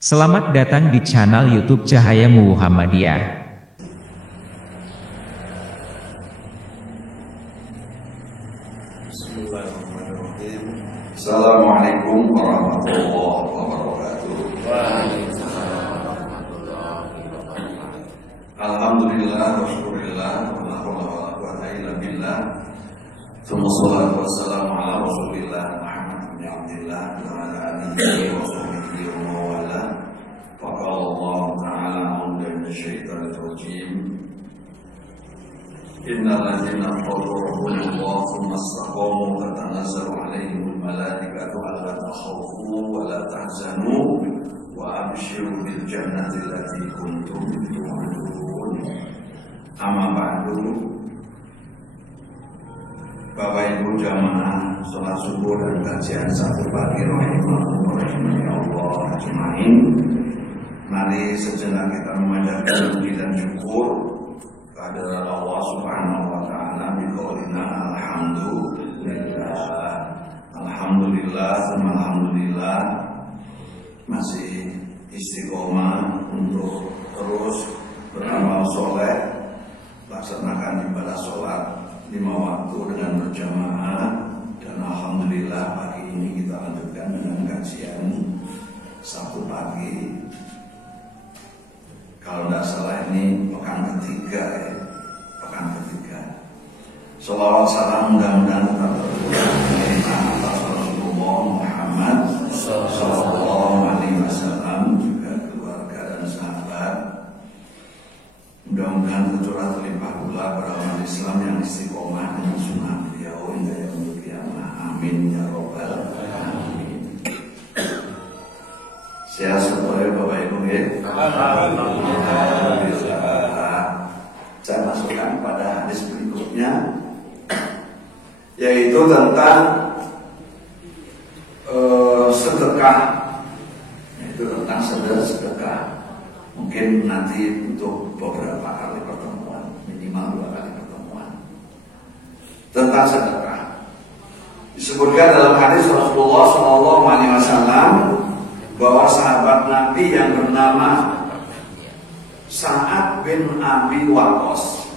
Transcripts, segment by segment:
Selamat datang di channel YouTube Cahaya Muhammadiyah. Bismillahirrahmanirrahim. Assalamualaikum warahmatullahi wabarakatuh. Alhamdulillah wa syukurillah wa la haula wa la quwwata illa billah. Tsumma sholatu wassalamu ala Rasulillah Muhammad bin Abdillah wa ala alihi wa sahbihi wa mawala. Faqala Allah ta'ala a'udzu minasyaitonir rajim. Innal ladzina qalu rabbunallah tsumma istaqamu tatanazzalu 'alaihimul malaikatu alla takhafu wa la tahzanu wa abshiru bil jannati allati kuntum tu'adun. Amma ba'du. Bapak Ibu jamaah salat subuh dan kajian satu pagi rahimahumullah Allah ajmain. Mari sejenak kita memanjatkan puji dan syukur kepada Allah Subhanahu wa taala biqaulina alhamdulillah. Alhamdulillah, alhamdulillah masih istiqomah untuk terus beramal soleh, laksanakan ibadah sholat 5 waktu dengan berjamaah, dan alhamdulillah pagi ini kita lanjutkan dengan kajian Sabtu pagi. Kalau tidak salah ini pekan ketiga ya, pekan ketiga. Sholawat salam mudah-mudahan tetap tercurah atas Rasulullah Muhammad Sallallahu Alaihi Wasallam, juga keluarga dan sahabat. Mudah-mudahan tercurah terlimpah pula pada umat Islam yang istiqomah dengan sunnah beliau hingga yaumul qiyamah. Amin ya robbal alamin. Saya sebagai Bapak Ibu ya. Saya masukkan pada hadis berikutnya, yaitu tentang sedekah, yaitu tentang sedekah. Mungkin nanti untuk beberapa kali pertemuan, minimal 2 kali pertemuan tentang sedekah. Disebutkan dalam hadis Rasulullah SAW bahwa sahabat Nabi yang bernama Sa'ad bin Abi Waqqas,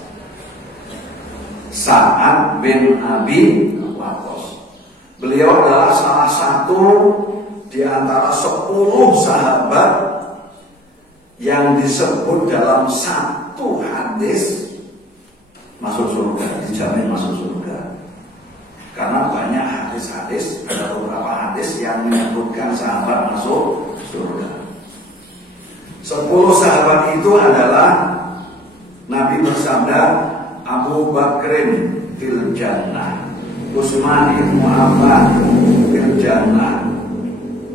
Sa'ad bin Abi Waqqas, beliau adalah salah satu di antara 10 sahabat yang disebut dalam satu hadis masuk surga, dijamin masuk surga. Karena banyak hadis-hadis, ada beberapa hadis yang menyebutkan sahabat masuk surga. 10 sahabat itu adalah Nabi bersabda, Abu Bakrin fil jannah, Utsman bin Affan fil jannah,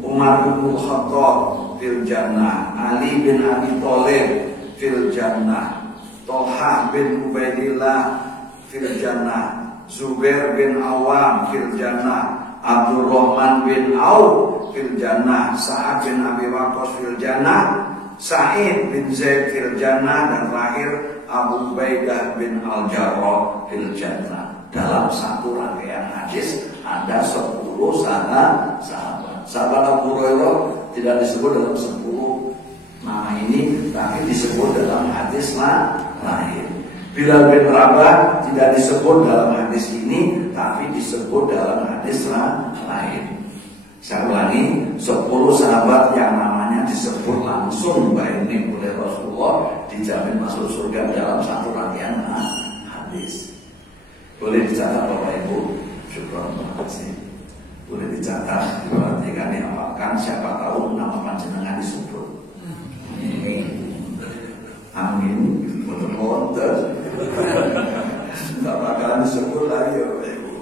Umar bin Khattab fil jannah, Ali bin Abi Thalib fil jannah, Thalha bin Ubaidillah fil jannah, Zubair bin Awam fil jannah, Abdurrahman bin Auf fil jannah, Sa'ad bin Abi Waqqas fil jannah, Sa'id bin Zaid fil jannah, dan terakhir Abu Ubaidah bin Al-Jarrah fil jannah. Dalam satu rangkaian hadis ada 10 sahabat. Sahabat Abu Hurairah tidak disebut dalam 10 nama ini, tapi disebut dalam hadis lain. Bilal bin Rabah tidak disebut dalam hadis ini, tapi disebut dalam hadis lain. Saya ulangi, 10 sahabat yang namanya disebut langsung baik oleh Rasulullah dijamin masuk surga dalam satu rangkaian hadis. Boleh dicatat Bapak Ibu, syukur terima kasih. Boleh dicatat, diperhatikan, diamalkan. Siapa tahu nama panjenengan disebut. Amin. Mudah-mudahan tidak bakalan disebut lagi ya Bapak Ibu.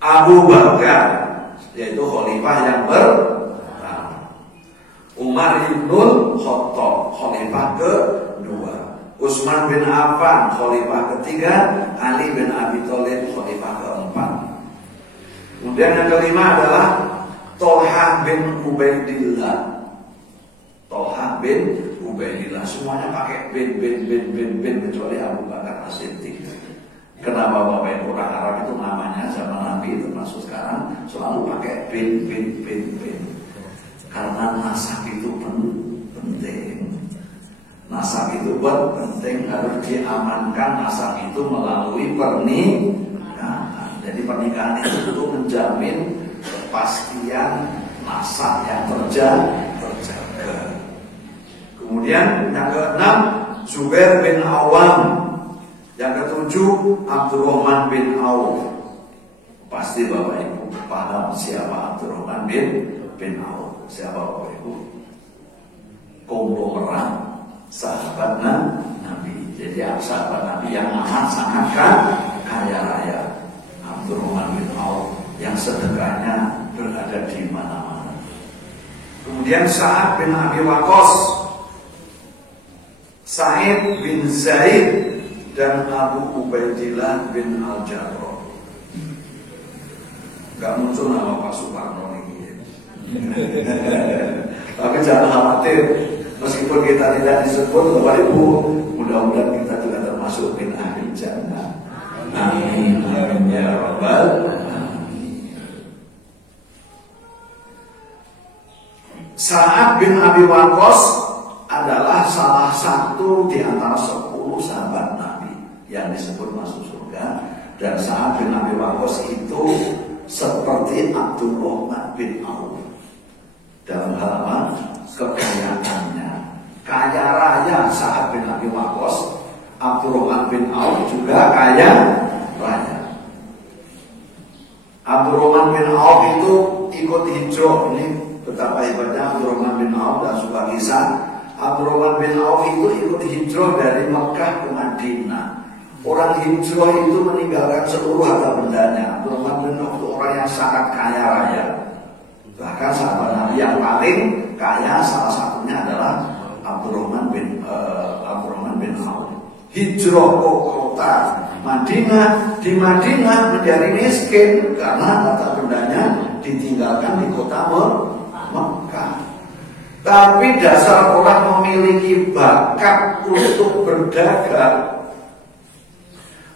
Abu Bakar, yaitu khalifah yang pertama. Umar bin Khattab, khalifah kedua. Utsman bin Affan, khalifah ketiga. Ali bin Abi Thalib, khalifah keempat. Kemudian yang kelima adalah Thalha bin Ubaidillah. Thalha bin Ubaidillah, semuanya pakai bin kecuali Abu Bakar As-Siddiq. Kenapa Bapak Ibu, orang Arab itu namanya zaman Nabi termasuk sekarang selalu pakai bin. Karena nasab itu itu penting, harus diamankan nasab itu melalui pernikahan. Jadi pernikahan itu menjamin kepastian nasab yang terjaga. Kemudian yang keenam Zubair bin Awam. Yang ketujuh Abdurrahman bin Auf. Pasti Bapak Ibu paham siapa Abdurrahman bin Auf. Siapa Bapak Ibu? Konglomerat sahabat Nabi. Jadi sahabat Nabi yang amat sangat kaya raya. Abdurrahman bin Auf yang sedekahnya berada di mana-mana. Kemudian Sa'ad bin Abi Waqqas, Sa'id bin Zaid, dan Abu Ubaidillah bin Al-Jarrah. Gak muncul nama Pak Suparno ini. Tapi jangan khawatir, meskipun kita tidak disebut, Bapak Ibu, mudah-mudahan kita juga termasuk min ahli jannah. Amin, amin ya rabbal alamin. Sa'ad bin Abi Waqqas adalah salah satu di antara 10 sahabat Nabi yang disebut masuk surga. Dan Sa'ad bin Abi Waqqas itu seperti Abdurrahman bin Auf dalam hal kekayaannya. Kaya raya Sa'ad bin Abi Waqqas, Abdurrahman bin Auf juga kaya raya. Abdurrahman bin Auf itu ikut hijrah. Ini betapa hebatnya Abdurrahman bin Auf dan suka kisah. Abdurrahman bin Auf itu ikut hijrah dari Mekah ke Madinah. Orang hijrah itu meninggalkan seluruh harta bendanya. Abdurrahman bin Auf itu orang yang sangat kaya raya. Bahkan sahabat Nabi yang paling kaya salah satunya adalah Abdurrahman bin Auf. Hijrah ke kota Madinah, di Madinah menjadi miskin karena harta bendanya ditinggalkan di kota Mekah. Tapi dasar orang memiliki bakat untuk berdagang.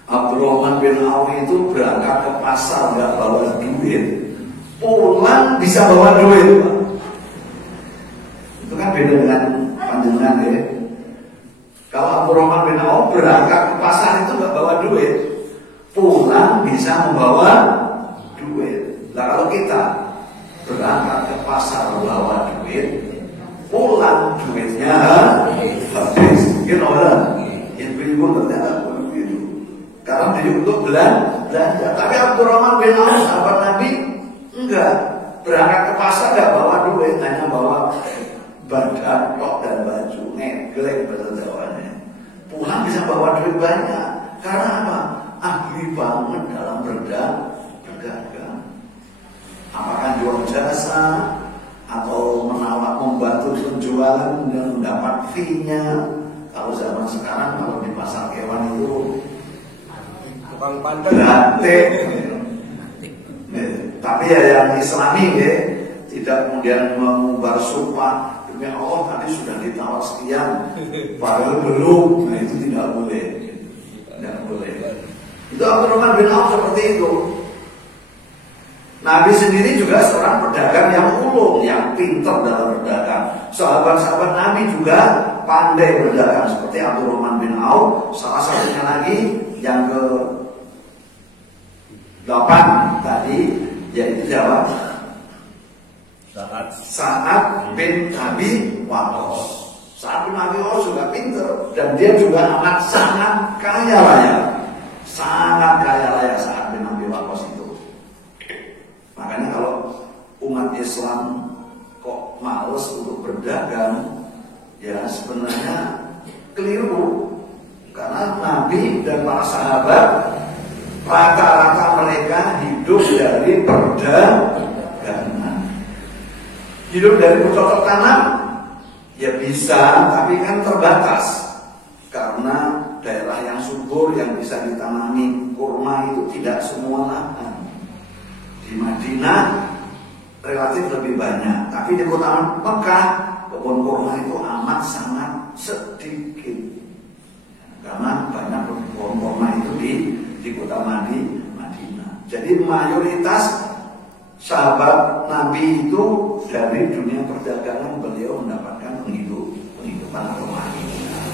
Abdurrahman bin Auf itu berangkat ke pasar nggak bawa duit, pulang bisa bawa duit. Itu kan beda dengan panjenengan ya. Kalau Abdurrahman bin Auf berangkat ke pasar itu nggak bawa duit, pulang bisa membawa duit. Nah kalau kita berangkat ke pasar bawa duit, pulang duitnya habis. Mungkin orang ibu-ibu ternyata begitu. Karena dia untuk belanja. Tapi Abdurrahman bin Auf sahabat Nabi enggak, berangkat ke pasar enggak bawa duit, hanya bawa badan tok dan baju, ngeglek bahasa Jawanya. Pulang bisa bawa duit banyak. Karena apa? Ahli banget dalam berdagang. Apakah jual jasa atau membantu penjualan dan mendapat fee-nya. Kalau zaman sekarang kalau di pasar hewan itu tukang pandang gratis. Tapi ya yang Islami ya, tidak kemudian mengumbar sumpah demi Allah tadi sudah ditawar sekian, padahal belum. Nah itu tidak boleh, tidak boleh. Itu Abdurrahman bin Auf seperti itu. Nabi sendiri juga seorang pedagang yang ulung, yang pintar dalam berdagang. Sahabat-sahabat Nabi juga pandai berdagang seperti Abdurrahman bin Auf. Salah satunya lagi yang ke-8 tadi yaitu siapa? Sa'ad bin Abi Waqqas. Sa'ad bin Abi Waqqas juga pintar dan dia juga amat sangat kaya raya. Sangat kaya raya Sa'ad bin Abi Waqqas itu. Makanya kalau umat Islam kok males untuk berdagang, ya sebenarnya keliru. Karena Nabi dan para sahabat rata-rata mereka hidup dari perdagangan. Hidup dari bercocok tanam ya bisa, tapi kan terbatas. Karena daerah yang subur yang bisa ditanami kurma itu tidak semua lahan. Di Madinah relatif lebih banyak, tapi di kota Mekah kebun kurma itu amat sangat sedikit. Karena banyak kebun kurma itu di kota Madinah. Jadi mayoritas sahabat Nabi itu dari dunia perdagangan beliau mendapatkan penghidupan atau Madinah.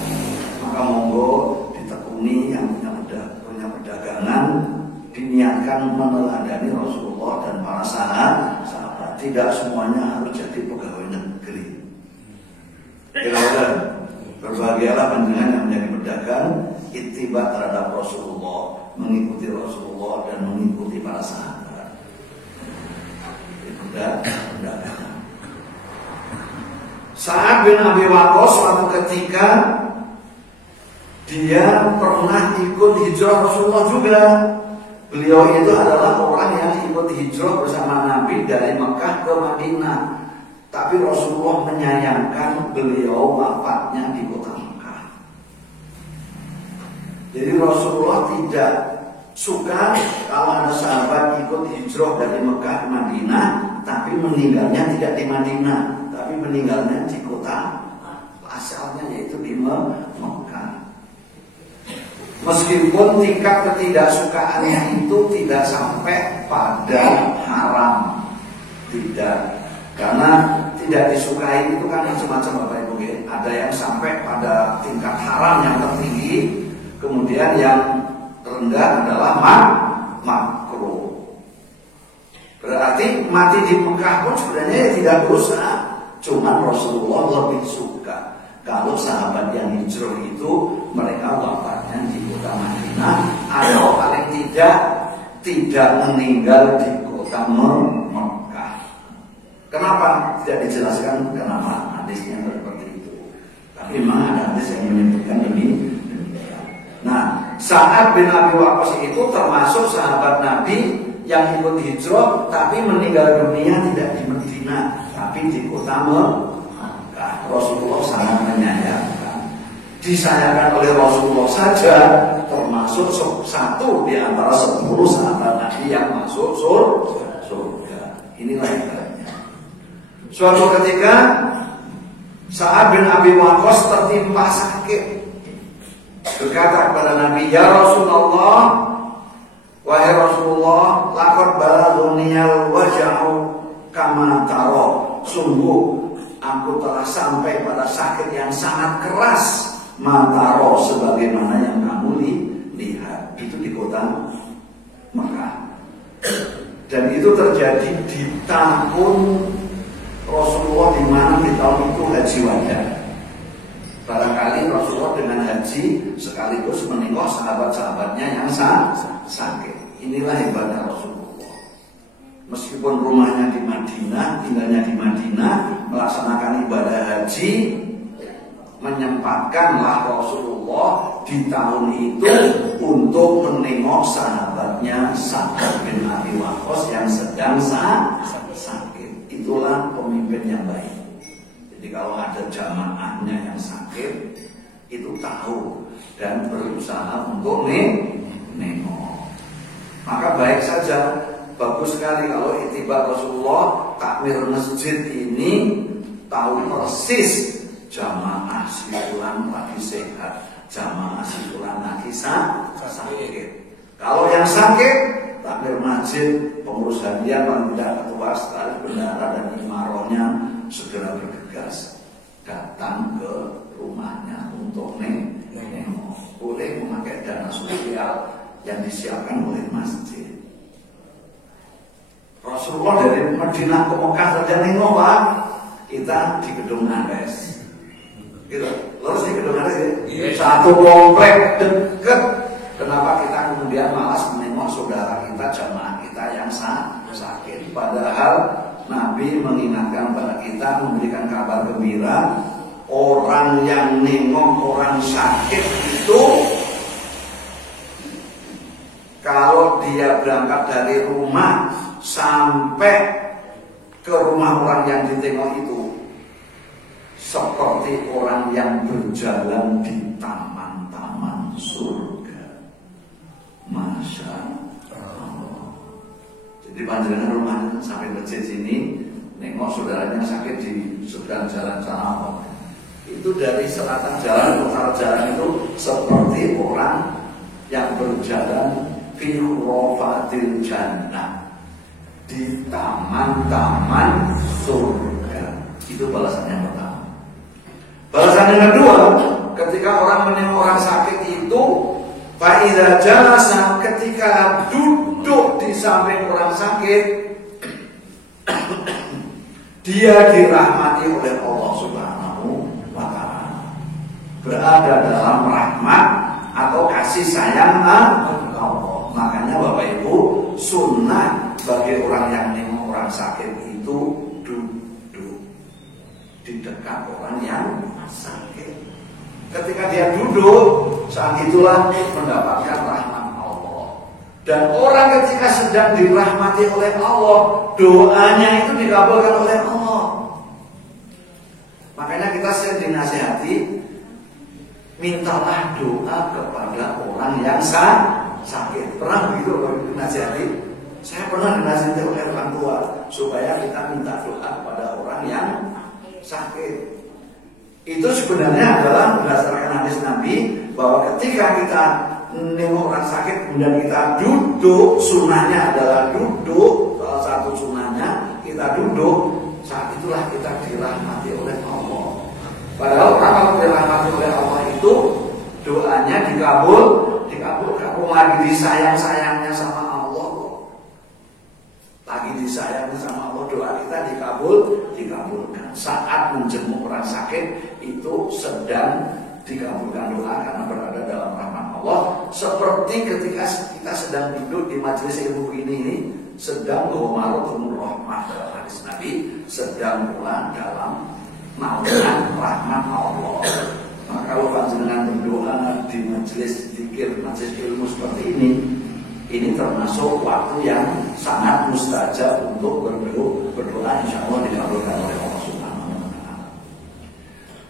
akan meneladani Rasulullah dan para sahabat. Tidak semuanya harus jadi pegawai negeri. Kira-kira berbahagialah panjenengan yang menjadi pedagang, ittiba terhadap Rasulullah, mengikuti Rasulullah dan mengikuti para sahabat. Pedagang. Sa'ad bin Abi Waqqas suatu ketika dia pernah ikut hijrah Rasulullah juga. Beliau itu adalah orang yang ikut hijrah bersama Nabi dari Mekah ke Madinah. Tapi Rasulullah menyayangkan beliau wafatnya di kota Mekah. Jadi Rasulullah tidak suka kalau ada sahabat ikut hijrah dari Mekah ke Madinah, tapi meninggalnya tidak di Madinah, tapi meninggalnya di kota asalnya, yaitu di Mekah. Meskipun tingkat ketidaksukaannya itu tidak sampai pada haram, tidak, karena tidak disukai itu kan macam-macam Bapak Ibu. Ada yang sampai pada tingkat haram yang tertinggi, kemudian yang rendah adalah makruh. Berarti mati di Mekah pun sebenarnya tidak dosa, cuma Rasulullah lebih suka kalau sahabat yang hijrah itu mereka wafatnya di kota Madinah, atau paling tidak meninggal di kota Mekah. Kenapa? Tidak dijelaskan kenapa hadisnya seperti itu. Tapi memang ada hadis yang menyebutkan demikian. Nah, Sa'ad bin Abi Waqqas itu termasuk sahabat Nabi yang ikut hijrah tapi meninggal dunia tidak di Madinah, tapi di kota Mekah. Rasulullah sangat menyayangkan. Disayangkan oleh Rasulullah saja termasuk satu di antara 10 sahabat Nabi yang masuk surga. Inilah hebatnya. Suatu ketika Sa'ad bin Abi Waqqas tertimpa sakit, berkata kepada Nabi, "Ya Rasulullah, wahai Rasulullah, laqad balaghuniyal waja'u kama tara." Sungguh aku telah sampai pada sakit yang sangat keras, mataro, sebagaimana yang kamu lihat. Itu di kota Mekah. Dan itu terjadi di tahun Rasulullah, di mana di tahun itu haji wada. Barangkali Rasulullah dengan haji sekaligus menengok sahabat-sahabatnya yang sakit. Inilah hebatnya Rasulullah. Meskipun rumahnya di Madinah, tinggalnya di Madinah, melaksanakan ibadah haji, menyempatkanlah Rasulullah di tahun itu untuk menengok sahabatnya Sa'ad bin Abi Waqqas yang sedang sakit. Itulah pemimpin yang baik. Jadi kalau ada jamaahnya yang sakit, itu tahu dan berusaha untuk nengok. Maka baik saja. Bagus sekali kalau ittiba Rasulullah, takmir masjid ini tahu persis jamaah si fulan lagi sehat, jamaah si fulan lagi sakit. Kalau yang sakit, takmir masjid, pengurus harian, panitia ketua, sekretaris bendahara dan imarohnya segera bergegas datang ke rumahnya untuk nengok. Boleh memakai dana sosial yang disiapkan oleh masjid. Rasulullah dari Madinah ke Mekah saja nengok, Pak. Kita di gedung Ares. Gitu. Terus di gedung Ares ya? Satu komplek dekat. Kenapa kita kemudian malas menengok saudara kita, jamaah kita yang sakit? Padahal Nabi mengingatkan pada kita, memberikan kabar gembira, orang yang nengok orang sakit itu, kalau dia berangkat dari rumah sampai ke rumah orang yang ditengok itu seperti orang yang berjalan di taman-taman surga. Masya Allah. Jadi panjenengan rumahnya sampai masjid sini, nengok saudaranya sakit di seberang jalan sana, itu dari selatan jalan ke utara jalan itu seperti orang yang berjalan fi khurafatil jannah, di taman-taman surga. Itu balasan yang pertama. Balasan yang kedua, ketika orang menengok orang sakit itu, fa idza jalasa, ketika duduk duduk di samping orang sakit, dia dirahmati oleh Allah Subhanahu wa Ta'ala, berada dalam rahmat atau kasih sayang Allah. Makanya Bapak Ibu, sunnah bagi orang yang nengok orang sakit itu duduk di dekat orang yang sakit. Ketika dia duduk, saat itulah mendapatkan rahmat Allah. Dan orang ketika sedang dirahmati oleh Allah, doanya itu dikabulkan oleh Allah. Makanya kita sering dinasihati, mintalah doa kepada orang yang sakit. Pernah begitu kalau dinasihati? Saya pernah dinasihati oleh orang tua supaya kita minta doa kepada orang yang sakit. Itu sebenarnya adalah berdasarkan hadis Nabi bahwa ketika kita nengok orang sakit kemudian kita duduk, sunnahnya adalah duduk, salah satu sunnahnya kita duduk, saat itulah kita dirahmati oleh Allah. Padahal kalau dirahmati oleh Allah itu doanya dikabulkan, lagi disayang-sayangnya sama Allah, lagi disayang sama Allah, doa kita dikabulkan. Saat menjenguk orang sakit itu sedang dikabulkan doa karena berada dalam rahmat Allah. Seperti ketika kita sedang duduk di majelis ilmu ini sedang marotumur rahmat, dalam hadis Nabi, sedang pula dalam naungan rahmat Allah. Maka kalau panjenengan berdoa di majelis zikir, majelis ilmu seperti ini termasuk waktu yang sangat mustajab untuk berdoa, insya Allah dikabulkan oleh Allah Subhanahu wa Ta'ala.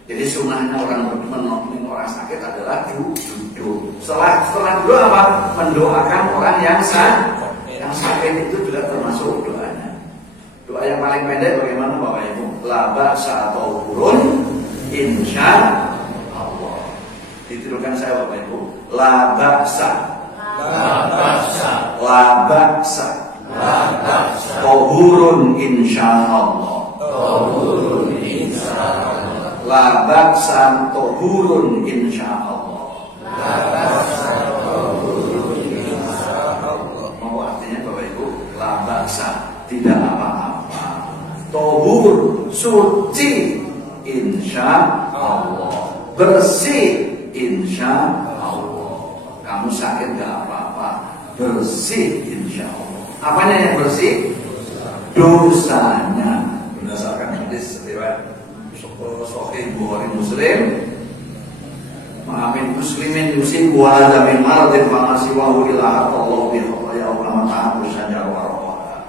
Jadi sunnahnya orang menolong orang sakit adalah duduk. Setelah duduk apa? Mendoakan orang yang sakit itu juga termasuk doanya. Doa yang paling pendek bagaimana Bapak Ibu? La ba'sa tahurun insya Allah. Ditirukan saya Bapak Ibu. La ba'sa tahurun insyaallah. La ba'sa tahurun insyaallah. Mau artinya Bapak Ibu, la ba'sa tidak apa-apa, tahur suci insyaallah, bersih insyaallah. Kamu sakit gak apa-apa, bersih insya Allah. Apanya yang bersih? Dosanya. Berdasarkan hadis riwayat Sahih Bukhari Muslim, Ma'amin muslimin yusin wala min maradin fa'asiwahu ilaha Allah bihaqqaya ulama ta'ala syajar warahmah.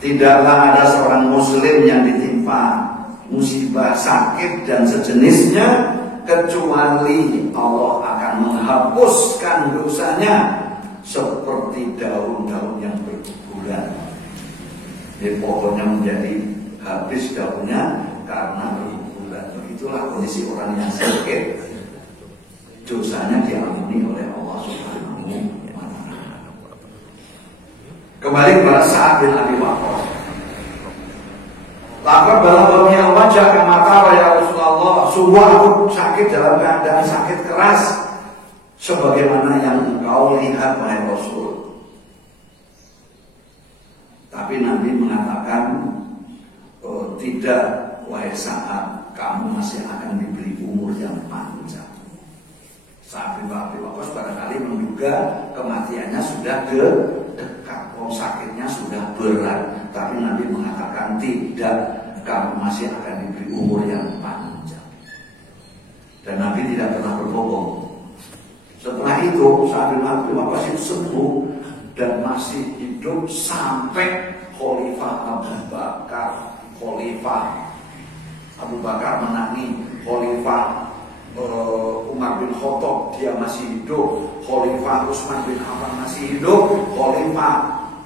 Tidaklah ada seorang muslim yang ditimpa musibah, sakit dan sejenisnya kecuali Allah akan menghapuskan dosanya seperti daun-daun yang berguguran. Jadi pohonnya menjadi habis daunnya karena berguguran. Begitulah kondisi orang yang sakit, dosanya diampuni oleh Allah Subhanahu wa Ta'ala. Kembali kepada Sa'ad bin Abi Waqqas. Lakon balaghamnya wajah ke mata ya Rasulullah, sungguh aku sakit dalam keadaan sakit keras sebagaimana yang engkau lihat wahai Rasul. Tapi Nabi mengatakan, tidak wahai Sa'ad, kamu masih akan diberi umur yang panjang. Sa'ad bin Abi Waqqas barangkali menduga kematiannya sudah dekat, sakitnya sudah berat. Tapi Nabi mengatakan tidak, kamu masih akan diberi umur yang panjang. Dan Nabi tidak pernah berbohong. Setelah itu Sa'ad bin Abi Waqqas itu sembuh dan masih hidup sampai Khalifah Abu Bakar menangi Khalifah Umar bin Khattab, dia masih hidup. Khalifah Utsman bin Affan masih hidup. Khalifah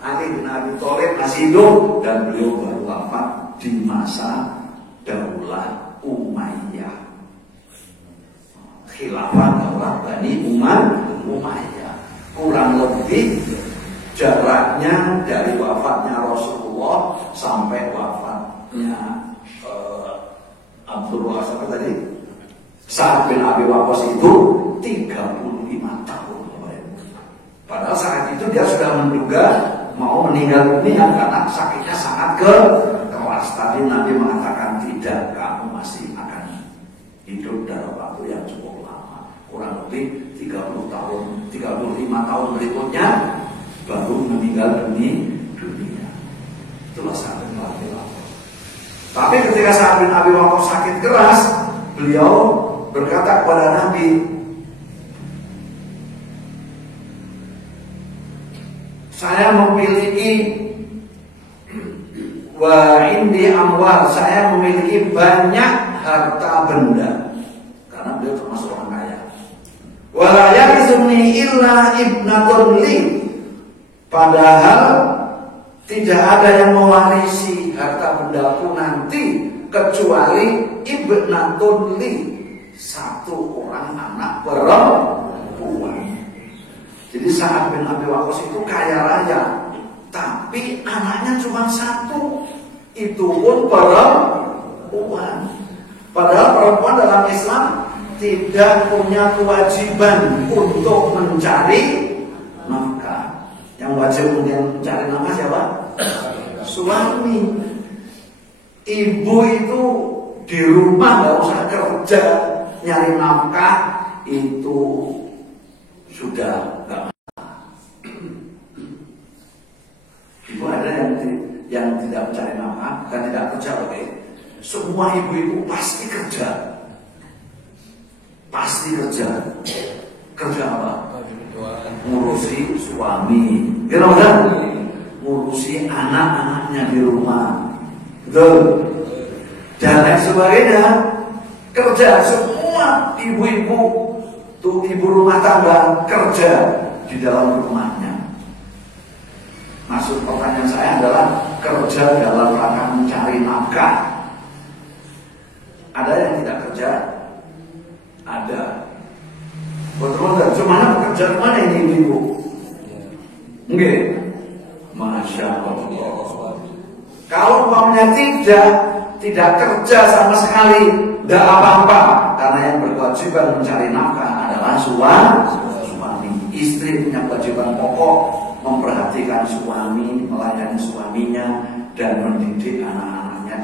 Ali bin Abi Thalib masih hidup, dan beliau baru wafat di masa Daulah Umayyah, khilafah Daulah Bani Umayyah. Kurang lebih jaraknya dari wafatnya Rasulullah sampai wafatnya Abdullah siapa tadi? Sa'ad bin Abi Waqqas itu 35 tahun. Padahal saat itu itu dia sudah menduga mau meninggal dunia karena sakitnya sangat keras. Tadi Nabi mengatakan tidak, kamu masih akan hidup dalam waktu yang cukup lama, kurang lebih 30 tahun, 35 tahun berikutnya baru meninggal dunia. Itulah Sa'ad bin Abi Waqqas. Tapi ketika Sa'ad bin Abi Waqqas sakit keras, beliau berkata kepada Nabi, saya memiliki indi amwal, saya memiliki banyak harta benda, karena beliau termasuk orang kaya. Wala yarizuni illa ibnatun li, padahal tidak ada yang mewarisi harta bendaku nanti kecuali ibnatun li, satu orang anak perempuan. Jadi Sa'ad bin Abi Waqqas itu kaya raya, tapi anaknya cuma satu, itu pun perempuan. Padahal perempuan dalam Islam tidak punya kewajiban untuk mencari nafkah. Yang wajib untuk mencari nafkah siapa? Suami. Ibu itu di rumah nggak usah kerja, nyari nafkah itu sudah nggak. Ibu ada yang tidak mencari nafkah dan tidak kerja, oke. Semua ibu-ibu pasti kerja. Pasti kerja. Kerja apa? Ngurusi suami. Gitu kan? Ngurusi anak-anaknya di rumah. Betul. Dan lain sebagainya. Kerja semua ibu-ibu tuh, ibu rumah tangga kerja di dalam rumahnya. Maksud pertanyaan saya adalah kerja dalam rangka mencari nafkah. Ada yang tidak kerja? Ada. Betul-betul. Cuma pekerjaan mana ini ibu? Enggak. Masya Allah. Kalau umpamanya tidak kerja sama sekali, tidak apa-apa, karena yang berkewajiban mencari nafkah adalah suami. Istri punya kewajiban pokok, memperhatikan suami, melayani suaminya, dan mendidik anak-anaknya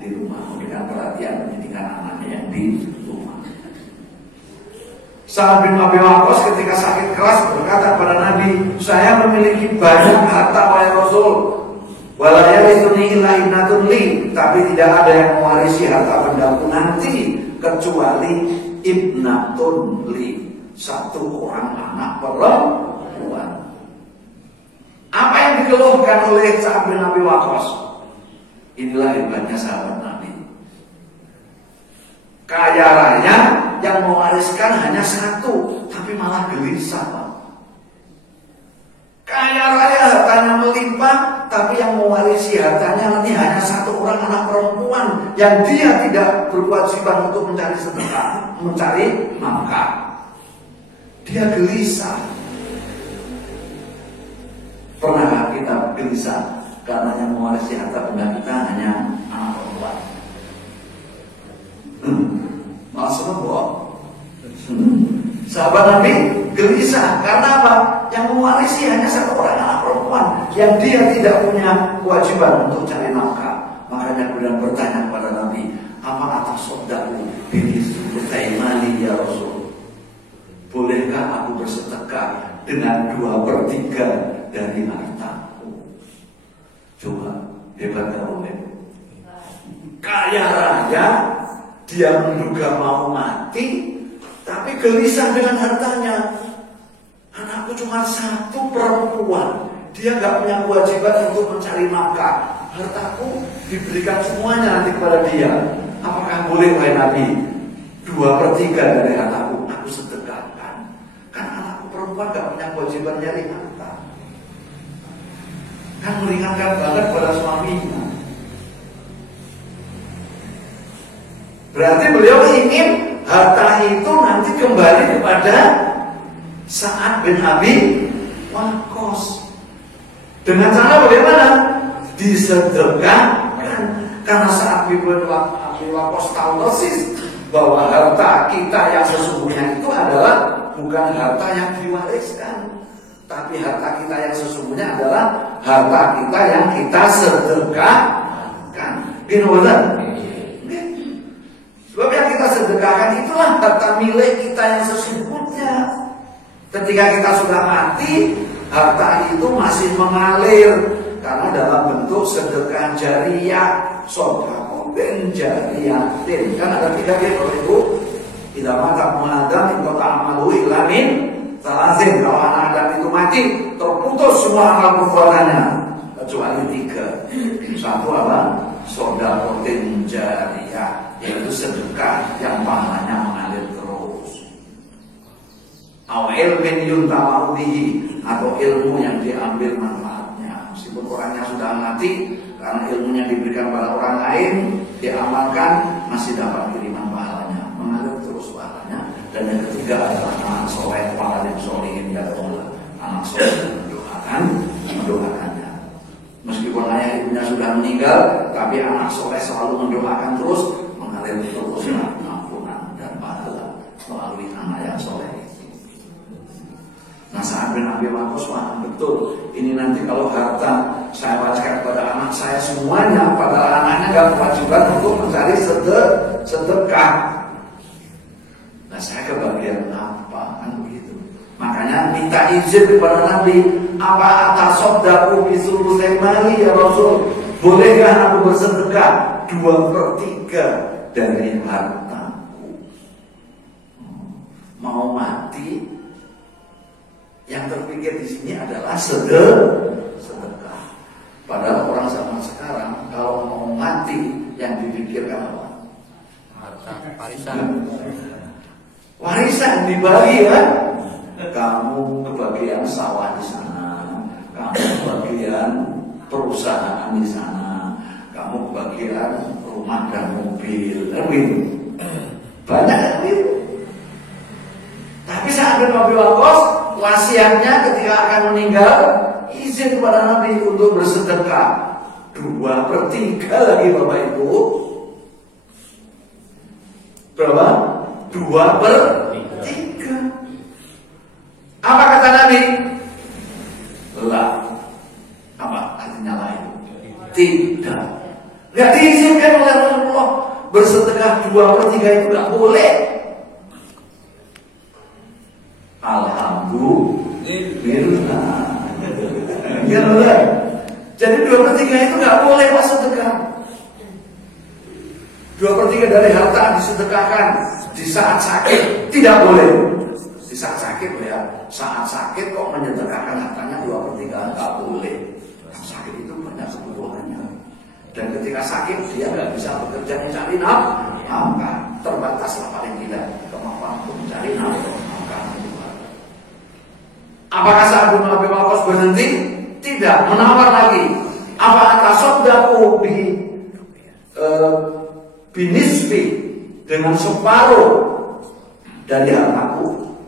di rumah, memberikan perhatian pendidikan anaknya yang di rumah. Sa'ad bin Abi Waqqas ketika sakit keras berkata kepada Nabi, saya memiliki banyak harta wahai Rasul, wala yarithuni illa ibnatun li, tapi tidak ada yang mewarisi harta bendaku nanti kecuali ibnatun li, satu orang anak perempuan. Apa yang dikeluhkan oleh Sa'ad bin Abi Waqqas? Inilah hebatnya sahabat Nabi. Kaya raya yang mewariskan hanya satu, tapi malah gelisah. Kaya raya hartanya melimpah, tapi yang mewarisi hartanya nanti hanya satu orang anak perempuan yang dia tidak berkewajiban untuk mencari sedekah, mencari nafkah. Dia gelisah. Pernahkah kita gelisah karena yang mewarisi harta benda kita hanya anak perempuan? Malah senang kok. Sahabat Nabi gelisah karena apa? Yang mewarisi hanya satu orang anak perempuan yang dia tidak punya kewajiban untuk cari nafkah. Makanya kemudian bertanya kepada Nabi, apa atas sodaku ini mali ya Rasul? Bolehkah aku bersedekah dengan 2/3 dari hartaku? Coba, hebat gak boleh? Kaya raya, dia menduga mau mati, tapi gelisah dengan hartanya. Anakku cuma satu perempuan, dia gak punya kewajiban untuk mencari nafkah. Hartaku diberikan semuanya nanti kepada dia. Apakah boleh wahai Nabi 2/3 dari hartaku aku sedekahkan? Kan anakku perempuan gak punya kewajiban nyari harta. Kan meringankan banget pada suaminya. Berarti beliau ingin harta itu nanti kembali kepada Sa'ad bin Abi Waqqas. Dengan cara bagaimana? Disedekahkan. Karena Sa'ad bin Abi Waqqas tahu persis bahwa harta kita yang sesungguhnya itu adalah bukan harta yang diwariskan, Tapi harta kita yang sesungguhnya adalah harta kita yang kita sedekahkan. Gini benar? Sebab yang kita sedekahkan itulah harta milik kita yang sesungguhnya. Ketika kita sudah mati, harta itu masih mengalir karena dalam bentuk sedekah jariyah, sedekah jariyatin. Kan ada 3 itu. Tidak mata mengadam itu ta'amalu ilamin salasin. Kalau anak Adam itu mati, terputus semua amal perbuatannya kecuali 3. Satu adalah sedekah jariyah, yaitu sedekah yang pahalanya mengalir terus. Au ilmin yuntafa'u bihi, atau ilmu yang diambil manfaatnya. Meskipun orangnya sudah mati, karena ilmunya diberikan pada orang lain, diamalkan, masih dapat kiriman pahalanya, mengalir terus pahalanya. Dan yang ketiga adalah anak soleh, pahala yang solihin ya Allah. Anak soleh mendoakannya. Meskipun ayah ibunya sudah meninggal, tapi anak soleh selalu mendoakan terus, mengalir terus ampunan dan pahala melalui anak yang soleh. Nah, Sa'ad bin Abi Waqqas, wah betul, ini nanti kalau harta saya wariskan kepada anak saya semuanya, padahal anaknya gak kewajiban untuk mencari sedekah. Nah, saya kebagian apa? Kan begitu. Makanya minta izin kepada Nabi, apa atasadaqu bi thulutsai mali ya Rasul? Bolehkah aku bersedekah 2/3 dari hartaku? Mau mati, yang terpikir di sini adalah sedekah. Padahal orang zaman sekarang kalau mau mati yang dipikirkan apa? Warisan dibagi ya. Kamu kebagian sawah di sana, kamu kebagian perusahaan di sana, kamu kebagian rumah dan mobil. Banyak gitu. Tapi Sa'ad bin Abi Waqqas wasiatnya ketika akan meninggal, izin kepada Nabi untuk bersedekah 2/3 lagi Bapak Ibu. Berapa? 2/3. Apa kata Nabi? Lah. Apa artinya lain? Tidak. Gak diizinkan oleh Rasulullah bersedekah 2/3 itu gak boleh. Alhamdulillah. Ya Allah. Jadi 2/3 itu nggak boleh Pak sedekah. 2/3 dari harta disedekahkan di saat sakit tidak boleh. Di saat sakit ya, saat sakit kok menyedekahkan hartanya 2/3 nggak boleh. Sakit itu banyak kebutuhannya. Dan ketika sakit dia nggak bisa bekerja mencari nafkah, terbataslah paling tidak kemampuan untuk mencari nafkah. Apakah Sa'ad bin Abi Waqqas berhenti? Tidak, menawar lagi. Apa atasadaqu binisfi, dengan separuh dari hartaku?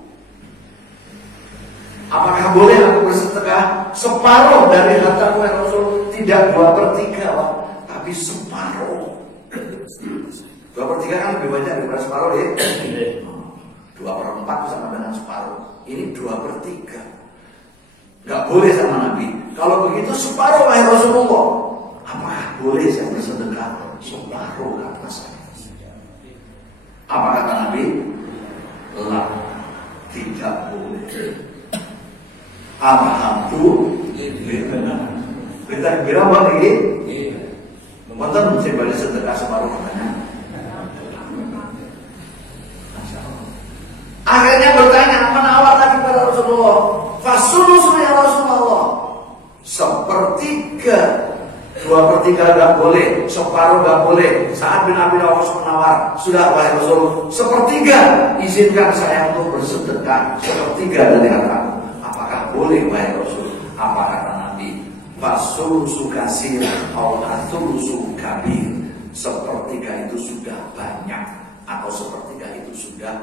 Apakah boleh aku bersedekah separuh dari hartaku ya Rasul? Tidak 2/3, tapi separuh. 2/3 kan lebih banyak daripada separuh ya. 2/4 sama dengan separuh. Ini 2/3. Gak boleh sama Nabi. Kalau begitu separuh wahai Rasulullah. Apakah boleh saya bersedekah separuh kata saya? Apa kata Nabi? Lah, tidak boleh. Alhamdulillah. Kita kira apa lagi? Mungkin saya balik sedekah separuh katanya. Akhirnya bertanya, menawar lagi pada Rasulullah. Fasulusu ya Rasulullah. 1/3, 2/3 gak boleh, separuh gak boleh. Sa'ad bin Abi Waqqas menawar, sudah wahai Rasul, 1/3 izinkan saya untuk bersedekah 1/3 dari hartaku. Apakah boleh wahai Rasul? Apa kata Nabi? Fasulusu kasir atau asulusu kabir. 1/3 itu sudah banyak, atau 1/3 itu sudah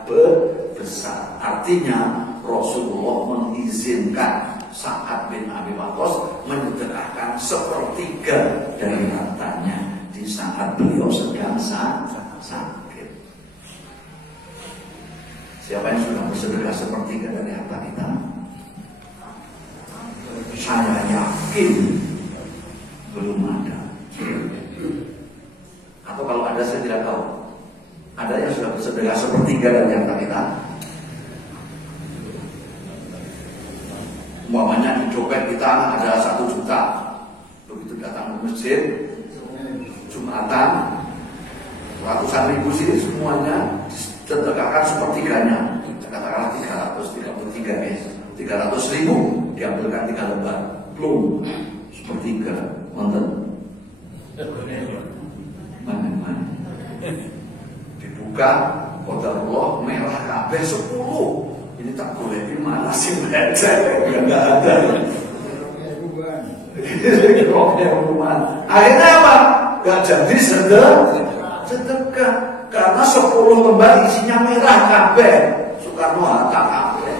besar. Artinya Rasulullah mengizinkan Sa'ad bin Abi Waqqas menyedekahkan 1/3 dari hartanya di saat beliau sedang sakit. Siapa yang sudah bersedekah 1/3 dari harta kita? miskin belum ada. Atau kalau ada saya tidak tahu. Ada yang sudah bersedekah sepertiga dari harta kita. Umpamanya di dompet kita ada 1 juta. Begitu datang ke masjid Jumatan, ratusan ribu sih semuanya disedekahkan sepertiganya. Katakanlah 333 guys. 300.000 diambilkan 3 lembar. Belum sepertiga. Nonton. Mana. Dibuka, qadarullah merah kabeh 10. Ini tak boleh di mana sih baca? Enggak ada. Akhirnya apa? Gak jadi sedekah karena 10 lembar isinya merah kabeh. Soekarno Hatta kabeh.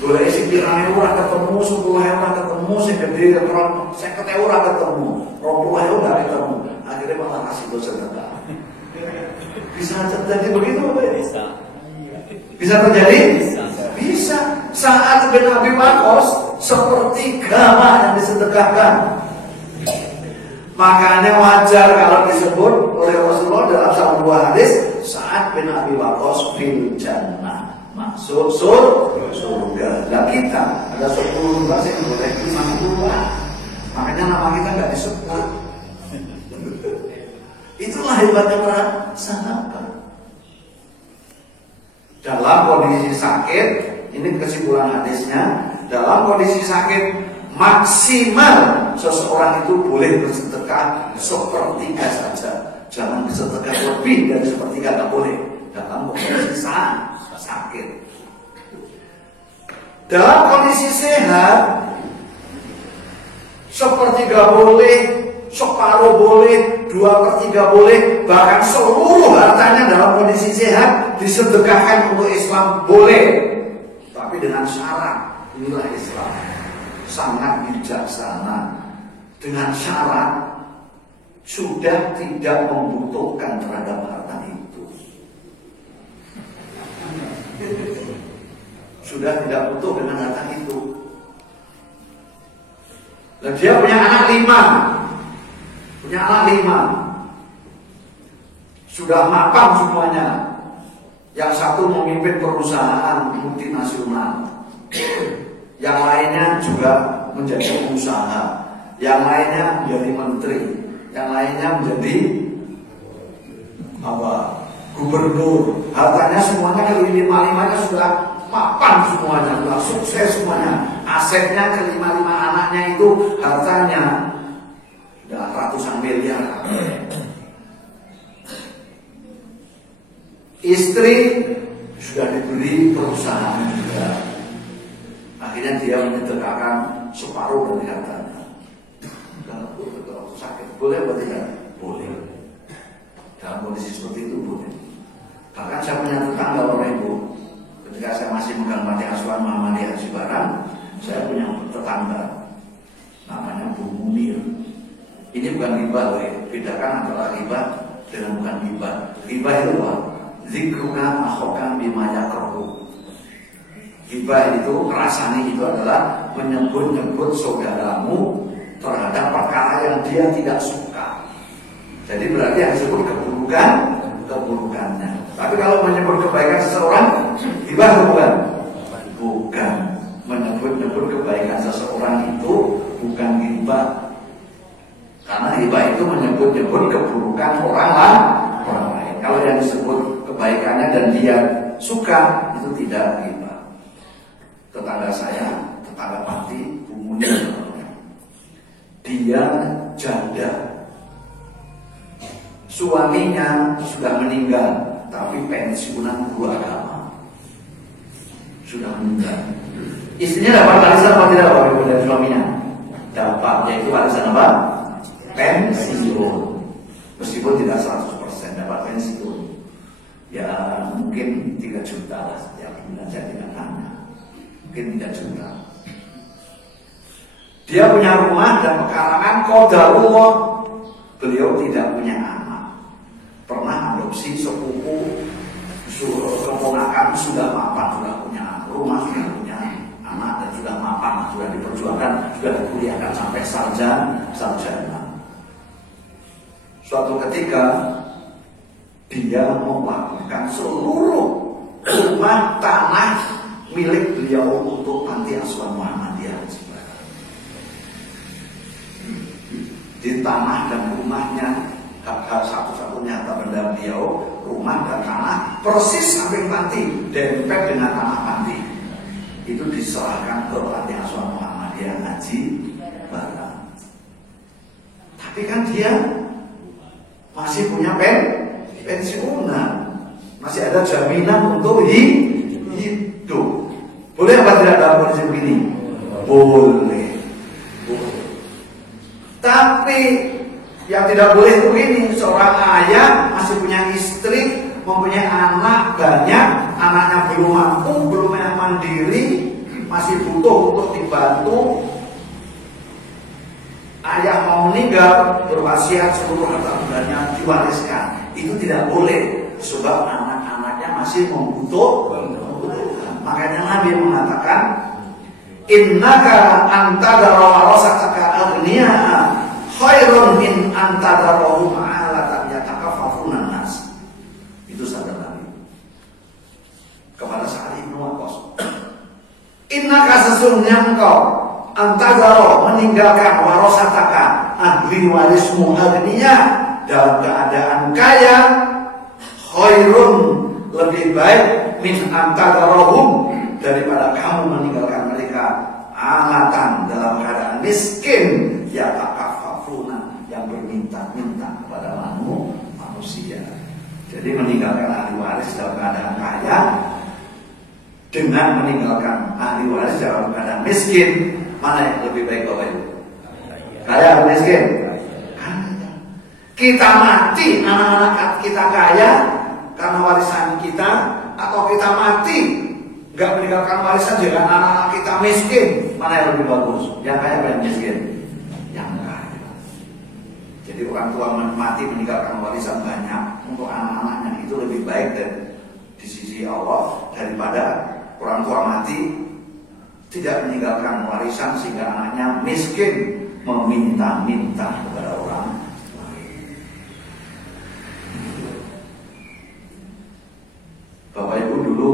Golek isi pirang ora ketemu, 10 ora ketemu, sing gede ketemu, 50 ora ketemu, 20 ora ketemu. Akhirnya malah kasih dosa sedekah. Bisa terjadi begitu, Pak? Bisa terjadi? Bisa. Saat bin Abi Waqqas sepertiga yang disedekahkan. Makanya wajar kalau disebut oleh Rasulullah dalam satu buah hadis, Sa'ad bin Abi Waqqas fil jannah, masuk surga. Lah kita ada 10 bahasa yang boleh masuk. Makanya nama kita nggak disebut. Itulah hebatnya para sahabat. Dalam kondisi sakit, ini kesimpulan hadisnya, dalam kondisi sakit maksimal seseorang itu boleh bersedekah sepertiga saja. Jangan bersedekah lebih dari sepertiga, tidak boleh dalam kondisi sakit. Dalam kondisi sehat, sepertiga boleh, separuh boleh, 2/3 boleh, bahkan seluruh hartanya dalam kondisi sehat disedekahkan untuk Islam boleh. Tapi dengan syarat, inilah Islam sangat bijaksana. Dengan syarat sudah tidak membutuhkan terhadap harta itu. Sudah tidak butuh dengan harta itu. Dan dia punya anak 5. Punya anak 5. Sudah mapan semuanya. Yang satu memimpin perusahaan multinasional. Yang lainnya juga menjadi pengusaha. Yang lainnya menjadi menteri. Yang lainnya menjadi gubernur. Hartanya semuanya kelima-limanya sudah mapan semuanya, sudah sukses semuanya. Asetnya kelima-lima anaknya itu hartanya sudah ratusan miliar. Istri sudah diberi perusahaan juga. Akhirnya dia menyedekahkan separuh dari hartanya. Kalau sakit boleh atau tidak? Boleh. Dalam kondisi seperti itu boleh. Bahkan saya punya tetangga orang Ibu. Ketika saya masih megang panti asuhan Muhammadiyah Cibarang, saya punya tetangga namanya Bu Munir. Ini bukan riba, bedakan antara riba dengan bukan riba. Riba itu apa? Zikruka akhoka bima yakrahu. Riba itu, rasanya itu adalah menyebut-nyebut saudaramu terhadap perkara yang dia tidak suka. Jadi berarti yang disebut keburukannya. Tapi kalau menyebut kebaikan seseorang, riba bukan? Bukan. Menyebut-nyebut kebaikan seseorang itu bukan riba. Karena riba itu menyebut-nyebut keburukan orang lain. Kalau yang disebut kebaikannya dan dia suka, itu tidak riba. Tetangga saya, tetangga panti, Bu Munir, dia janda. Suaminya sudah meninggal, tapi pensiunan guru agama. Sudah meninggal. Istrinya dapat warisan apa tidak Bapak dari suaminya? Dapat, yaitu warisan apa? Pensiun. Meskipun tidak 100% dapat pensiun. Ya mungkin 3 juta lah setiap bulan, saya tidak tanya. Mungkin 3 juta. Dia punya rumah dan pekarangan qadarullah. Beliau tidak punya anak. Pernah adopsi sepupu, keponakan sudah mapan, sudah punya rumah, sudah punya anak dan sudah mapan. sudah diperjuangkan, sudah dikuliahkan sampai sarjana. Suatu ketika dia membagikan seluruh rumah tanah milik beliau untuk panti asuhan Muhammadiyah. Di tanah dan rumahnya, hak satu-satunya harta benda beliau, rumah dan tanah persis samping panti, dempet dengan tanah panti. Itu diserahkan ke panti asuhan Muhammadiyah Haji Barang. Tapi kan dia masih punya pensiunan, masih ada jaminan untuk hidup. Boleh apa tidak dalam kondisi begini? Boleh. Tapi yang tidak boleh itu ini, seorang ayah masih punya istri, mempunyai anak banyak, anaknya belum mampu, belum mandiri, masih butuh untuk dibantu. Ayah mau meninggal, berwasiat seluruh harta bendanya diwariskan. Itu tidak boleh, sebab anak-anaknya masih membutuhkan. Makanya Nabi mengatakan, innaka antadara warasataka aghniya khairun min antadarahu ma'alatan yatakaffafuna nas. Itu sabda Nabi kepada Sa'ad bin Waqqas. Innaka sesungguhnya engkau antadara meninggalkan warasataka ahli warismu aghniya dalam keadaan kaya, khairun lebih baik min antadarahum daripada kamu meninggalkan mereka alatan dalam keadaan miskin, ya takafafuna yang berminta-minta kepada manusia. Jadi meninggalkan ahli waris dalam keadaan kaya dengan meninggalkan ahli waris dalam keadaan miskin, mana yang lebih baik Bapak Ibu? Kaya atau miskin? Kaya. Kita mati, anak-anak kita kaya karena warisan kita, atau kita mati nggak meninggalkan warisan dengan anak-anak kita miskin, mana yang lebih bagus? Yang kaya atau yang miskin? Yang kaya. Jadi orang tua mati meninggalkan warisan banyak untuk anak-anaknya, itu lebih baik di sisi Allah daripada orang tua mati tidak meninggalkan warisan sehingga anaknya miskin meminta-minta kepada orang. Bapak Ibu dulu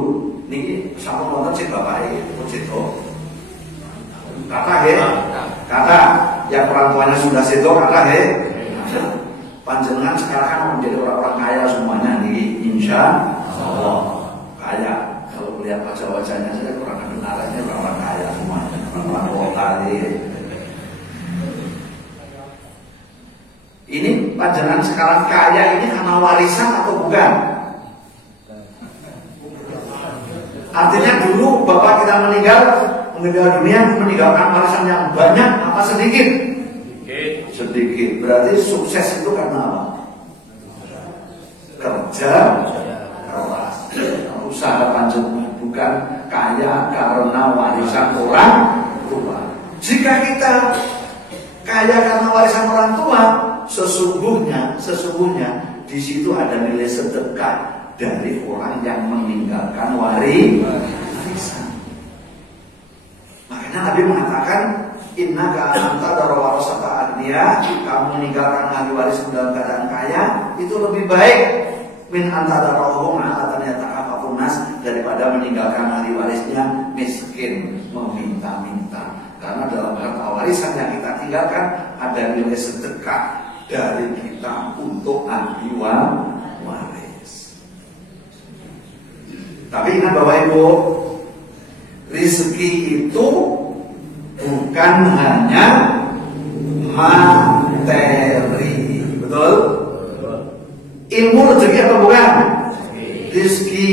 niki sama wonten sing bapak sedo. Kata yang orang tuanya sudah sedo kata panjenengan sekarang kan menjadi orang-orang kaya semuanya nih, insya Allah kaya. Kalau melihat wajah-wajahnya saya kurang kebenarannya orang-orang kaya semuanya, orang-orang kota ini. Panjenengan sekarang kaya ini karena warisan atau bukan? Artinya dulu bapak kita meninggal dunia meninggalkan warisan yang banyak apa sedikit? Sedikit. Berarti sukses itu karena apa? Kerja keras, usaha panjenengan, bukan kaya karena warisan orang tua. Jika kita kaya karena warisan orang tua, sesungguhnya di situ ada nilai sedekah dari orang yang meninggalkan warisan. Makanya Nabi mengatakan, innaka antadara warasata aghniya, kamu meninggalkan ahli waris dalam keadaan kaya itu lebih baik min antadarahum alatan yatakafafun nas, daripada meninggalkan ahli warisnya miskin meminta-minta. Karena dalam harta warisan yang kita tinggalkan ada nilai sedekah dari kita untuk ahli waris. Tapi ingat Bapak Ibu, rezeki itu bukan hanya materi, betul? Ilmu rezeki atau bukan? Rezeki.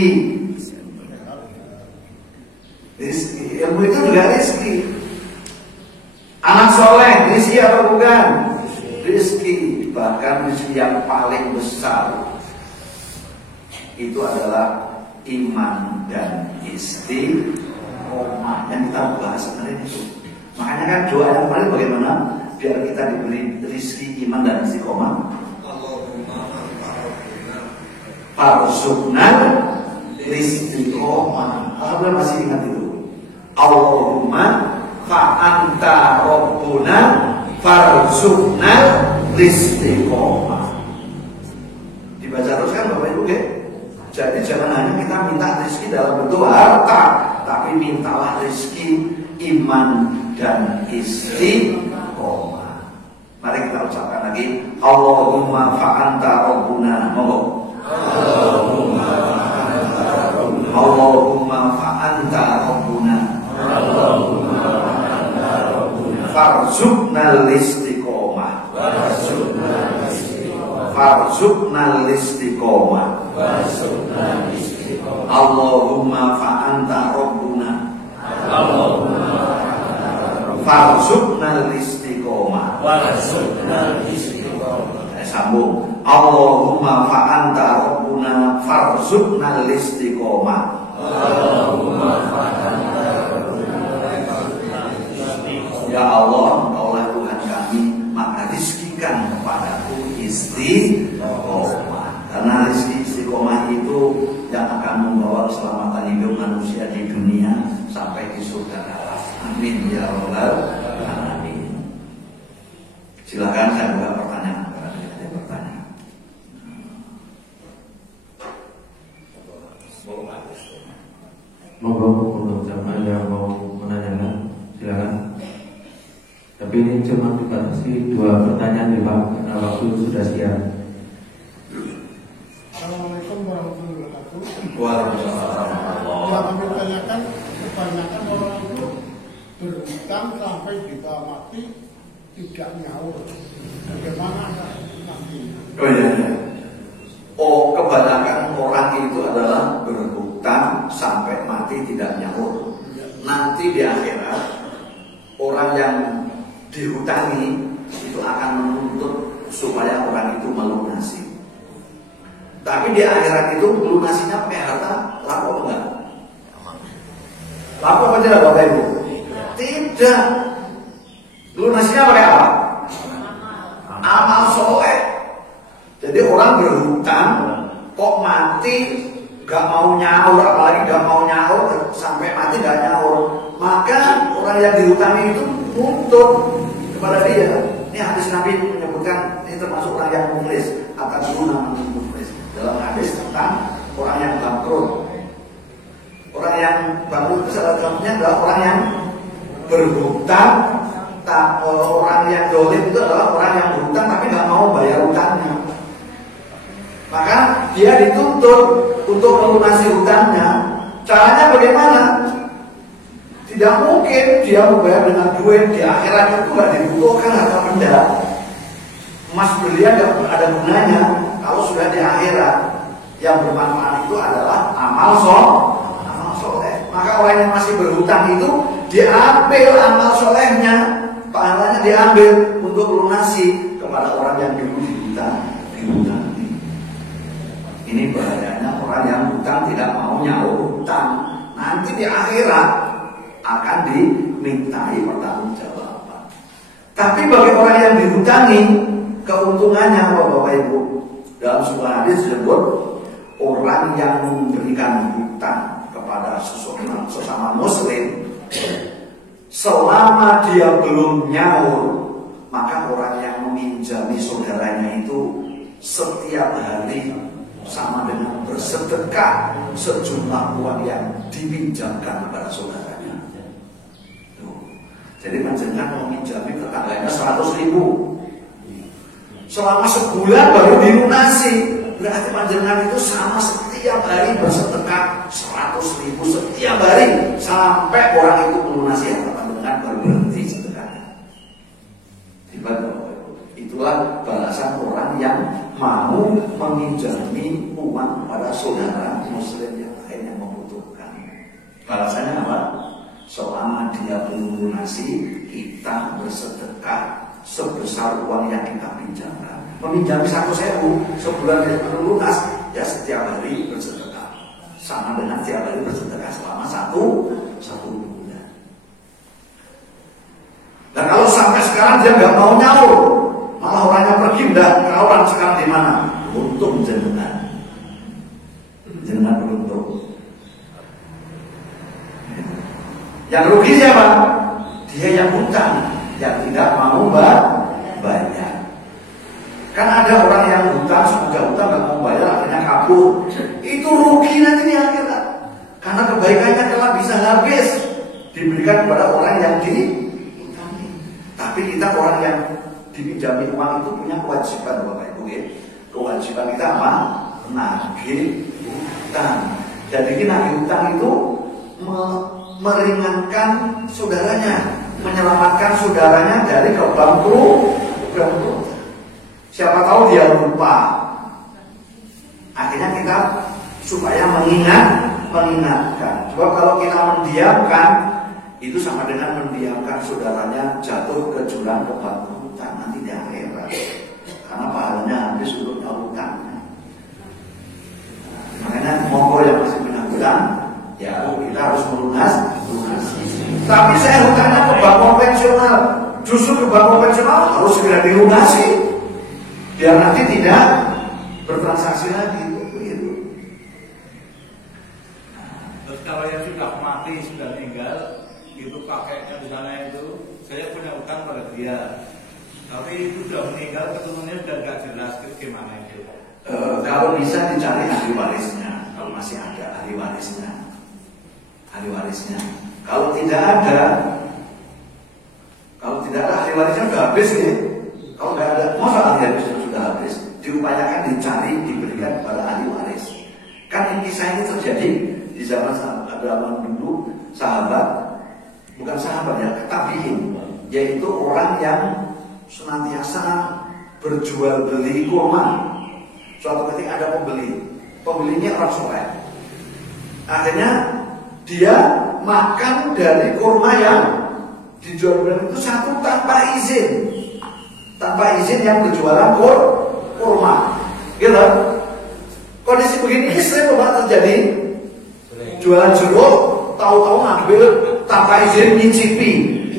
Ilmu itu juga rezeki. Anak soleh, rezeki atau bukan? Rezeki. Bahkan rezeki yang paling besar itu adalah iman dan istiqomah yang kita bahas kemarin itu. Makanya kan doa yang paling bagaimana biar kita diberi rezeki iman dan istiqomah. Farzuqna istiqomah. Alhamdulillah masih ingat itu. Allahumma fa anta rabbuna farzuqna istiqomah. Dibaca terus kan Bapak Ibu ya? Jadi jangan hanya kita minta rezeki dalam bentuk harta, tapi mintalah rezeki iman dan istiqomah. Mari kita ucapkan lagi, Allahumma fa anta rabbuna. Allahumma fa anta rabbuna. Farzuqna istiqomah. Farzuqna istiqomah. Allahumma fa anta rabbuna. Farzuqna istiqomah. Sambung. Allahumma fa anta rabbuna farzuqna istiqomah. Ya Allah, Engkaulah Tuhan kami, maka rizkikan kepadaku istiqomah. Karena rezeki istiqomah itu yang akan membawa keselamatan hidup manusia di dunia sampai di surga kelak. Amin ya rabbal alamin. Silakan saya buka pertanyaan. Ada pertanyaan. Monggo untuk jamaah yang mau menanyakan, silakan. Tapi ini cuma dibatasi 2 pertanyaan ya Pak, karena waktu sudah siang. Assalamualaikum warahmatullahi wabarakatuh. Waalaikumsalam. Yang kami tanyakan, kebanyakan orang itu berhutang sampai juga mati tidak nyaur. Bagaimana nanti? Oh iya. Oh, kebanyakan orang itu adalah berhutang sampai mati tidak nyaur. Nanti di akhirat orang yang dihutangi itu akan menuntut supaya orang itu melunasi. Tapi di akhirat itu melunasinya pakai harta, laku apa enggak? Laku apa tidak Bapak Ibu? Tidak. Lunasinya pakai apa? Amal soleh. Jadi orang berhutang kok mati gak mau nyaur, apalagi gak mau nyaur sampai mati gak nyaur, maka orang yang dihutangi itu nuntut kepada dia. Ini hadis Nabi menyebutkan ini termasuk orang yang muflis, akan guna muflis dalam hadis tentang orang yang bangkrut. Orang yang bangkrut kesalahpahamnya adalah orang yang berhutang. Orang yang dolim itu adalah orang yang berhutang tapi nggak mau bayar hutangnya. Maka dia dituntut untuk melunasi hutangnya. Caranya bagaimana? Tidak mungkin dia membayar dengan duit. Di akhirat itu nggak dibutuhkan harta benda. Emas berlian nggak ada gunanya kalau sudah di akhirat. Yang bermanfaat itu adalah amal soleh. Maka orang yang masih berhutang itu diambil amal solehnya, pahalanya diambil untuk melunasi kepada orang yang dulu dihutang. Ini bahayanya orang yang hutang tidak mau nyaur hutang. Nanti di akhirat akan dimintai pertanggungjawaban. Tapi bagi orang yang dihutangi, keuntungannya Bapak Ibu, dalam sebuah hadis disebut orang yang memberikan hutang kepada sesama muslim selama dia belum nyaur, maka orang yang meminjami saudaranya itu setiap hari sama dengan bersedekah sejumlah uang yang dipinjamkan kepada saudaranya. Jadi panjenengan meminjami tetangganya 100.000, selama sebulan baru dilunasi. Berarti panjenengan itu sama setiap hari bersedekah 100.000 setiap hari sampai orang itu melunasi harta panjenengan baru berhenti sedekahnya. Itulah balasan orang yang mau meminjami uang pada saudara muslim yang lain yang membutuhkan. Balasannya apa? Selama dia belum lunasi, kita bersedekah sebesar uang yang kita pinjamkan. Meminjami 100.000 sebulan dia perlu lunas, ya setiap hari bersedekah. Sama dengan setiap hari bersedekah selama satu bulan. Dan kalau sampai sekarang dia nggak mau nyaur, malah orangnya pergi, udah orang sekarang di mana? Untung jenengan beruntung. Yang rugi siapa? dia yang hutang, yang tidak mau bayar. Kan ada orang yang hutang, sudah hutang nggak mau bayar, akhirnya kabur. Itu rugi nanti di akhirat. Karena kebaikannya telah bisa habis diberikan kepada orang yang dihutangi. Tapi kita orang yang dipinjami uang itu punya kewajiban, Bapak Ibu ya. Kewajiban kita apa? Nagih hutang. Jadi nagih hutang itu meringankan saudaranya, menyelamatkan saudaranya dari kebangkrutan. Siapa tahu dia lupa. Akhirnya kita supaya mengingatkan. Coba kalau kita mendiamkan, itu sama dengan mendiamkan saudaranya jatuh ke jurang kebangkrutan nanti di akhirat. Karena pahalanya habis untuk hutangnya. Makanya monggo yang masih punya hutang, ya kita harus melunasi. Tapi saya hutangnya ke bank konvensional, justru ke bank konvensional harus segera dilunasi. Biar nanti tidak bertransaksi lagi gitu. Terus kalau yang sudah mati, sudah meninggal, itu kakeknya di sana itu, saya punya utang pada dia. Tapi itu sudah meninggal, keturunannya sudah nggak jelas, itu gimana itu? Kalau bisa dicari ahli warisnya, kalau masih ada ahli warisnya. Kalau tidak ada ahli warisnya sudah habis ya. Kalau nggak ada, masa ahli warisnya sudah habis? Diupayakan dicari, diberikan kepada ahli waris. Kan kisah ini terjadi di zaman dulu, sahabat, bukan sahabat ya, tabi'in, yaitu orang yang senantiasa berjual beli kurma. Suatu ketika ada pembelinya orang soleh. Akhirnya dia makan dari kurma yang dijual beli itu satu tanpa izin yang berjualan kurma, gitu. Kondisi begini sering terjadi. Jualan jeruk, tahu-tahu ngambil tanpa izin, nyicipi.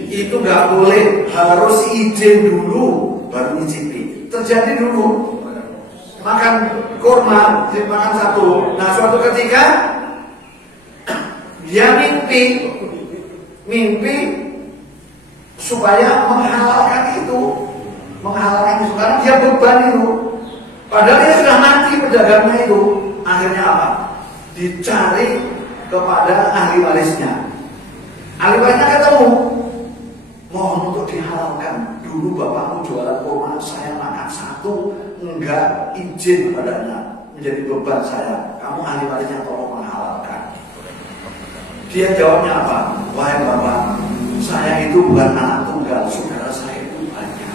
Itu nggak boleh, harus izin dulu baru nyicipi. Terjadi dulu. Makan kurma, dimakan satu. Nah suatu ketika dia mimpi supaya menghalalkan itu karena dia beban itu. Padahal dia sudah mati pedagangnya itu. Akhirnya apa? Dicari kepada ahli warisnya. Ahli warisnya ketemu. Mohon untuk dihalalkan. Dulu bapakmu jualan kurma, saya makan satu, enggak izin padanya, menjadi beban saya. Kamu ahli warisnya tolong menghalalkan. Dia jawabnya apa? Wahai bapak, saya itu bukan anak tunggal, saudara saya itu banyak.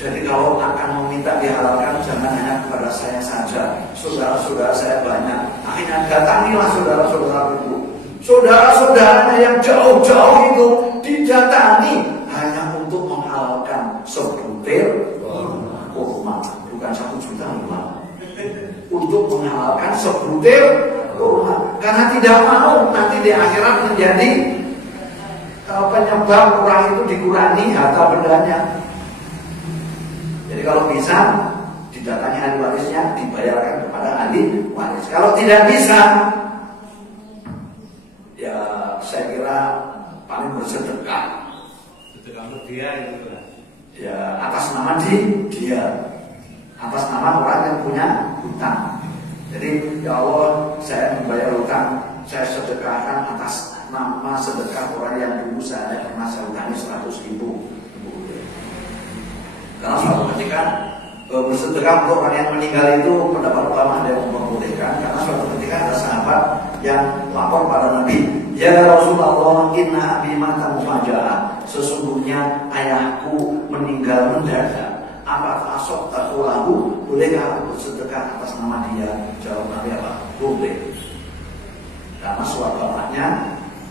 Jadi kalau akan meminta dihalalkan, jangan hanya kepada saya saja. Saudara-saudara saya banyak. Akhirnya datangilah saudara-saudara itu. Saudara-saudaranya yang jauh-jauh itu didatangi hanya untuk menghalalkan sebutir kurma, bukan 1 juta kurma. Untuk menghalalkan sebutir kurma, karena tidak mau nanti di akhirat menjadi penyebab orang itu dikurangi harta bendanya. Jadi kalau bisa didatangi ahli warisnya, dibayarkan kepada ahli waris. Kalau tidak bisa, ya saya kira paling bersedekah. Sedekah untuk dia itu lah. Ya atas nama dia, atas nama orang yang punya hutang. Jadi ya Allah, saya membayar hutang, saya sedekahkan atas nama sedekah orang yang dulu saya pernah saya hutangi 100.000. Karena suatu ketika bersedekah untuk orang yang meninggal itu pendapat ulama ada yang membolehkan. Karena suatu ketika ada sahabat yang lapor pada Nabi, ya Rasulullah, inna abi mata mufajaah, sesungguhnya ayahku meninggal mendadak. Apa asok takulahu, bolehkah aku bersedekah atas nama dia? Jawab Nabi apa? Boleh. Karena suatu bapaknya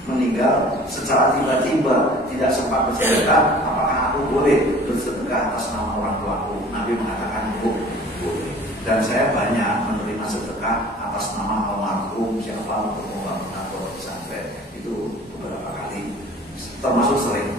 meninggal secara tiba-tiba, tidak sempat bersedekah, apakah aku boleh bersedekah atas nama orang tuaku? Nabi mengatakan boleh. Dan saya banyak menerima sedekah atas nama almarhum siapa untuk membangun atau pesantren itu beberapa kali, termasuk sering.